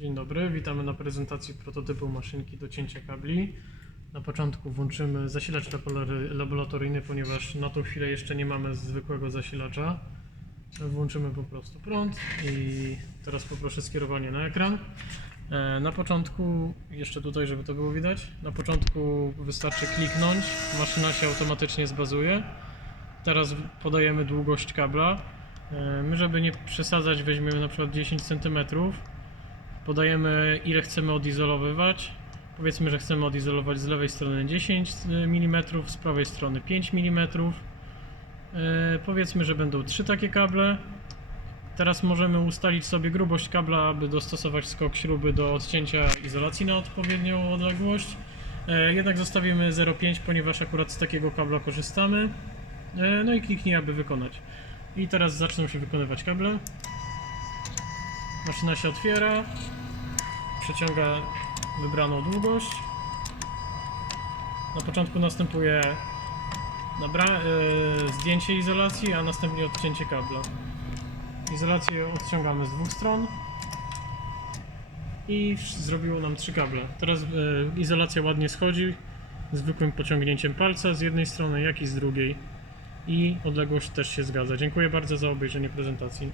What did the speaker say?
Dzień dobry, witamy na prezentacji prototypu maszynki do cięcia kabli. Na początku włączymy zasilacz laborator- laboratoryjny, ponieważ na tą chwilę jeszcze nie mamy zwykłego zasilacza. Włączymy po prostu prąd i teraz poproszę skierowanie na ekran. E, Na początku, jeszcze tutaj, żeby to było widać, na początku wystarczy kliknąć, maszyna się automatycznie zbazuje. Teraz podajemy długość kabla. E, My, żeby nie przesadzać, weźmiemy na przykład 10 cm. Podajemy ile chcemy odizolowywać. Powiedzmy, że chcemy odizolować z lewej strony 10 mm, z prawej strony 5 mm. E, Powiedzmy, że będą trzy takie kable. Teraz możemy ustalić sobie grubość kabla, aby dostosować skok śruby do odcięcia izolacji na odpowiednią odległość. E, Jednak zostawimy 0,5, ponieważ akurat z takiego kabla korzystamy. No i kliknij, aby wykonać. I teraz zaczną się wykonywać kable. Maszyna się otwiera, przeciąga wybraną długość. Na początku następuje e, zdjęcie izolacji, a następnie odcięcie kabla. Izolację odciągamy z dwóch stron i zrobiło nam trzy kable. Teraz e, izolacja ładnie schodzi zwykłym pociągnięciem palca z jednej strony, jak i z drugiej. I odległość też się zgadza. Dziękuję bardzo za obejrzenie prezentacji.